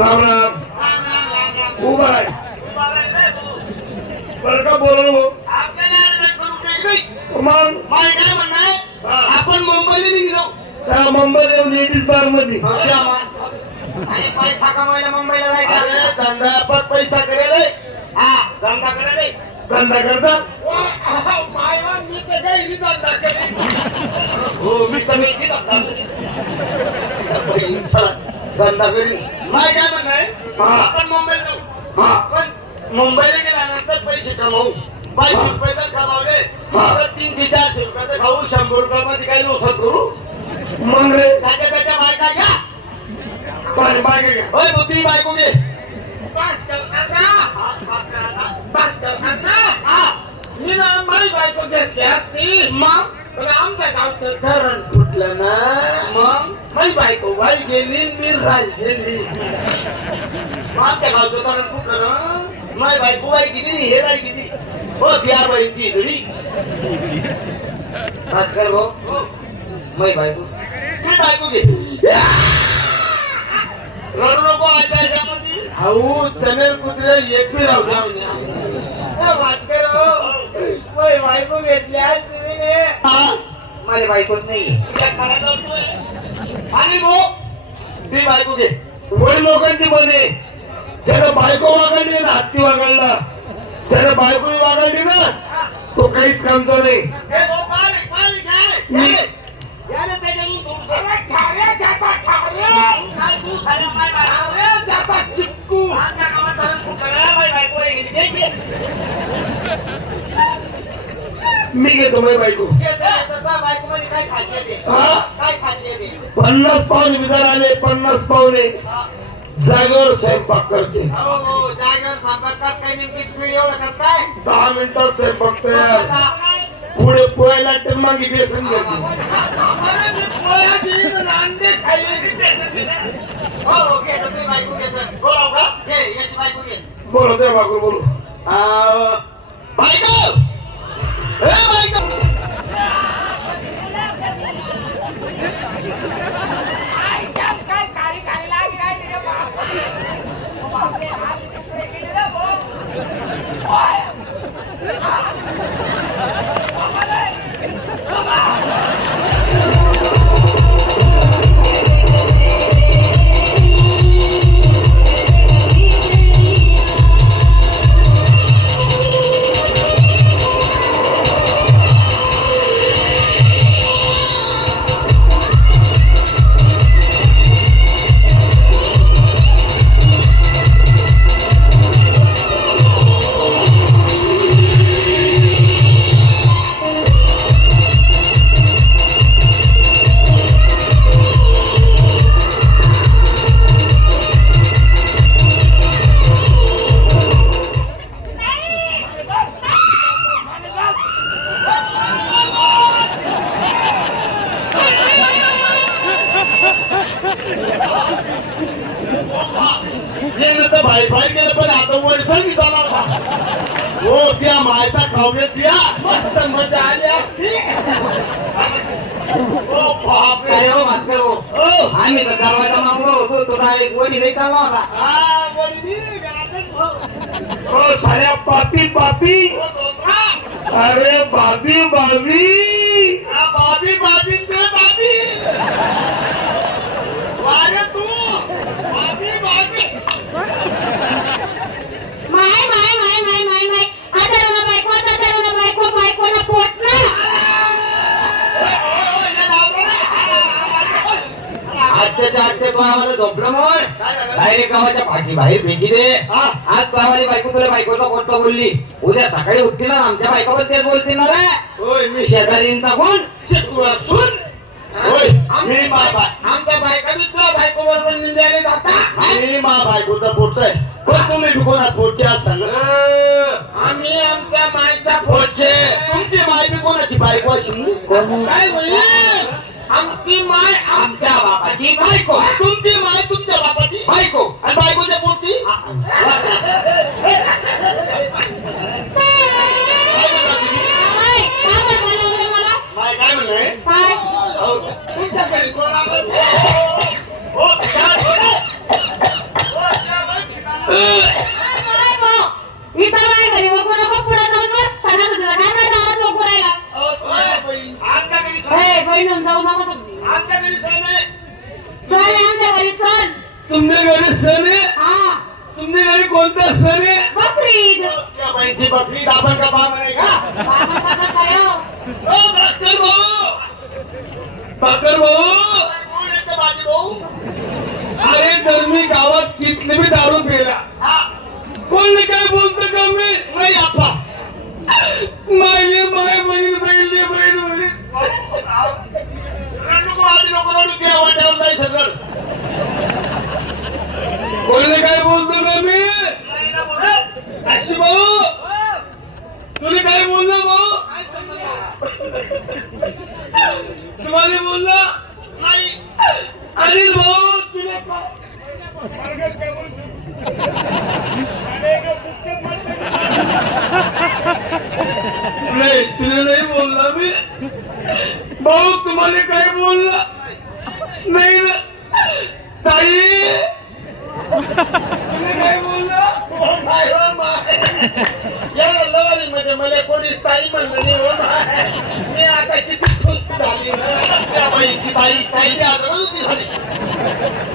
राम राम. उभा आहे बरं का बोललो मग? आपण मुंबईला निघलो त्या मुंबईला येऊन लेडीज बारमध्ये. आणि पैसा कमवायला मुंबईला अरे जायचं धंदा पैसा करेल. हा. धंदा करेल. धंदा करता हो मी कमी किती धंदा करीन? धंदा करीन माय काय म्हणणं आहे आपण मुंबई जाऊ हा. पण मुंबईला गेल्यानंतर पैसे कमावू पाचशे रुपये जर कमावले तर तीन ते चारशे रुपये तर खाऊ शंभर रुपयामध्ये काही नुकसान करू मग रे त्याच्या त्याच्या बायका घ्या पाणी बागे घ्या होय बुद्धी बायको घे पास कर आता पाच करा ना. पास कर आता. मी ना माझी बायको घेतली असती. मग? पण आमच्या गावचं धरण फुटलं ना. मग? माझी बायको वाई गेली मी राय गेली. आमच्या गावचं कारण कुठलं ना. माय बायको बाई किती हे राय किती हो बिहार बाईची भाऊ. हो. माय बायको. तू बायको घे रडू नको अशा अशामध्ये हाऊ चमेल कुत्रे एक बी राहू होय बायको घेतली आज तुम्ही. ने. हा? माझी बायकोच नाही. आणि भाऊ ती बायको घे. वडील लोकांची मध्ये त्यानं बायको वागळली ना हत्ती वागळला त्यानं बायको वागळली ना तो काहीच कामचा नाही हे भाऊ, पाय, पाय, घ्या, घ्या. घ्या रे त्याच्यातून दूर कर. काय तू खायला काय बायको? चिपकू आमच्या गावात धरण फुटलं ना, माय बायको बाई गेली. घे, घे. मी घेतो माझी बायको. हा? पन्नास पाहुणे बिजार आले पन्नास पाहुणे जागेवर स्वयंपाक करते. हो हो दहा मिनिटात स्वयंपाक तयार? पुढे पोहायला तर मागे बेसन घेते बोलो देवा गुरु आणि अंडे का? बोलो नुसतं बाय बाय केलं पण आता वडसं मी झाला हो त्या मायचा खावणे त्या मस्त मजा आली असती. ओ बापरे अरे हो, भास्कर हो. ओ आम्ही तर दरवाजा मागलो होतो तो डायरेक्ट वडी नाही चालला होता हा घरातच हो. ओ साऱ्या पापी पापी हो, धोत्रा. अरे बाबी बाबी हा, बाबी बाबी ते बाबी वारे तू बाबी बाबी माय माय माय माय माय माय आता रुना बायको आता रुना बायको बायकोला पोट ना ओय, ओय, ओय, हे लावलं ना. आजच्या आजच्या गावाला झोपलं झालं? डायरेक्ट गावाच्या पाठी बाहेर दे. हा. आज गावाली बायको तुला बायकोला कोणता बोलली? उद्या सकाळी उठतील ना आमच्या बायकोबद्दल तेच बोलतील ना रे. ओय, मी शेजारींचा कोण? सुन होय, आमच्या बायका बी तुला बायको बरोबर निंदायला जाता. मी मा बायकोचा पोटतोय पण तुम्ही बी कोणा पोटचे आज सांग. आम्ही आमच्या मायच्या पोटचे तुमची माय बी कोणाची बायको अशी काय होईल? आमची माय आमच्या बापाची बायको तुमची माय तुमच्या बापाची? बायको. आणि बायकोच्या पोटची काय म्हणणं काय घरी कोण आलं? हो भिकार हो रे. हो, त्या बाई ठिकाणं. काय भाऊ? इथं नाही घरी बघू नको पुढे जाऊन बघ सणासुदीला काय नाही गावात लोक राहिला अहो, तुझ्या बाई. आमच्या घरी जाऊ नको तुम्ही आमच्या घरी सण आहे. सण आहे आमच्या घरी सण. तुमच्या घरी सण आहे? हा. तुमच्या घरी कोणता सण आहे? बकरीद. त्या बाईची बकरी दाबण का बा म्हणे का? बाबा कसं काय हो? ओ भास्कर भाऊ. भाकर भाऊ. कोण येते माझे भाऊ. अरे जर मी गावात कितली बी दारू पेला हा कोणी काय बोलतो का मी नाही आपा मायले माय बहीण बहीण बहीण बहीण नको आधी नको रडू त्या वाट्यावर जाई सगळं कोणी काय बोलतो का मी नाही ना बोलू. अशी भाऊ तुला काय बोललो भाऊ काय समजलं? तुम्हाला बोलला नाही. अनिल भाऊ तुला नाही तुला नाही बोलला मी. भाऊ तुम्हाला काय बोलला? नाही ना. ताई. तुला काय बोलला? किती खुश आजोबा झाली.